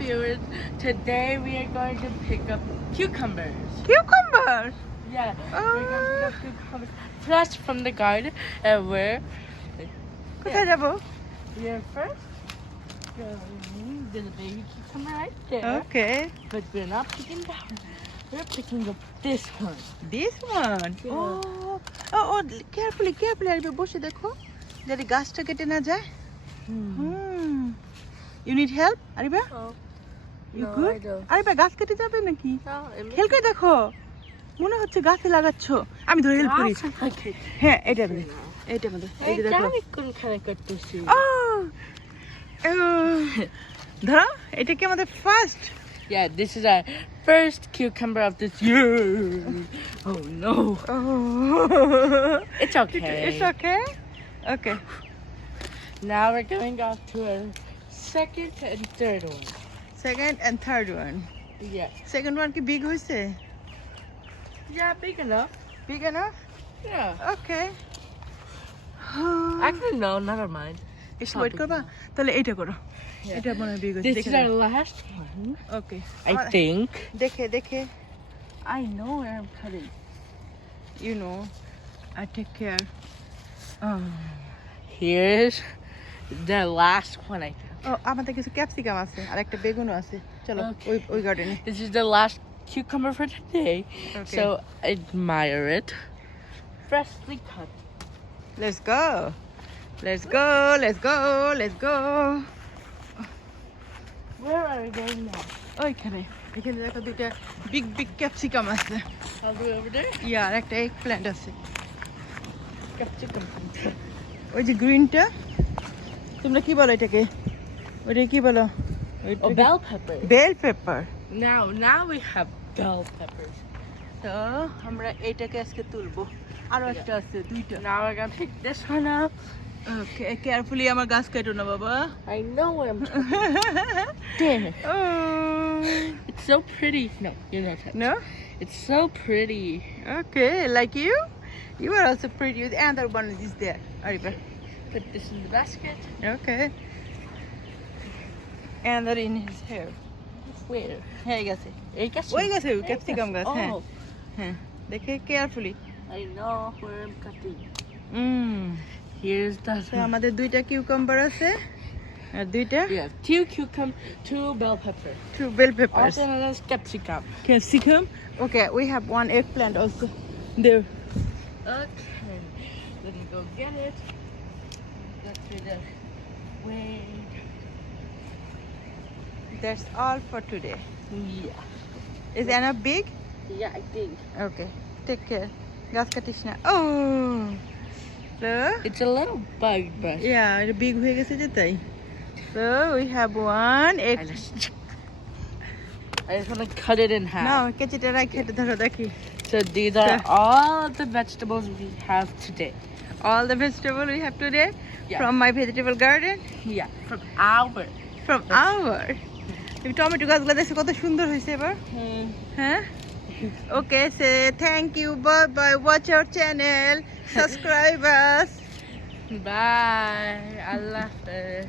viewers. Today we are going to pick up cucumbers. Cucumber. Yeah, we're going to pick up cucumbers fresh from the garden. And কোথায় যাবো? we're first going. There's a baby cucumber right there. Okay. But we're not picking that one. We're picking up this one. This one. Yeah. Oh, carefully. আরিবা বসে দেখো যাতে গাছটা কেটে না যায়। You need help, আরিবা? Oh. You No, good? I don't. আরিবা গাছ কেটে যাবে নাকি? No, খেল করে দেখো। মনে হচ্ছে গাছে লাগাচ্ছো। আমি ধরে হেল্প করি। Okay. হ্যাঁ, এইটা মধ্যে। এই যে দেখো। আমি কোন খানে করতেছি? ধরো এটা কি আমাদের first? Yeah, this is our first cucumber of this year. Oh no. It's okay. It's okay. Okay. Now we're going on to our second and third one. Second and third one. Yeah. Second one কি big হইছে? Yeah, big enough. Big enough? Yeah. Okay. Actually, no, never mind. একটু wait করবা? তাহলে এইটা করো। Yeah. এটা মনে হয় big হইছে। This দেখে is now. our last one. Okay. I think. দেখে। I know where I'm cutting. You know. I take care. Here's the last one, I think. আমাদের কিছু ক্যাপসিকাম আছে আর একটা বেগুনও আছে। চলো Okay. ওই গার্ডেনে। This is the last cucumber for today. Okay. So admire it. Freshly cut. Let's go. Where are we going now? এখানে দেখো দুইটা বিগ ক্যাপসিকাম আছে। I'll do it over there. আর একটা এগ প্ল্যান্ট আছে। Capsicum. ওই যে গ্রিনটা তোমরা কি বলো এটাকে? ওইটা কি বলো? Oh, bell pepper. Bell pepper. Now we have bell peppers. তো আমরা এটাকে আজকে তুলবো। আরো একটা আছে দুইটা। Now we're gonna pick this one up. Okay carefully আমার গাছ কাটো না বাবা। I know where I'm Damn it. It's so pretty. No, you're not touching. No? It's so pretty. Okay, like you? You are also pretty. The other one is there. Ariba. Put this in the basket. Okay. And that in his hair. Where? হয়ে গেছে। এই গাছ? ওই গাছে capsicum গাছ হ্যাঁ। Oh, হ্যাঁ দেখে carefully. I know where I'm cutting. Hmm Here's the. তো আমাদের দুইটা কিউকাম্বার আছে আর দুইটা We have 2 cucumber, 2 bell pepper. two bell peppers. Also known as capsicum. Capsicum. Okay, we have one eggplant also there. Okay. Let me go get it. Go to the way. That's all for today. Yeah. Is Anna big? Yeah, I think. Okay, take care. গাছ কাটিস না। Oh. Look. It's a little bug, but. Yeah, এটা big হয়ে গেছে যে তাই। So we have one egg. I just want to cut it in half. নাও কেচিটা রাখে এটা ধরো দেখি। So these are all the vegetables we have today. All the vegetable we have today Yeah. from my vegetable garden. Yeah, from our. From our. এই tomato গাছগুলো দেখছো কত সুন্দর হয়েছে এবার? হ্যাঁ? Okay, say thank you. Bye. Watch our channel. Subscribe us. Bye. Allah Hafiz.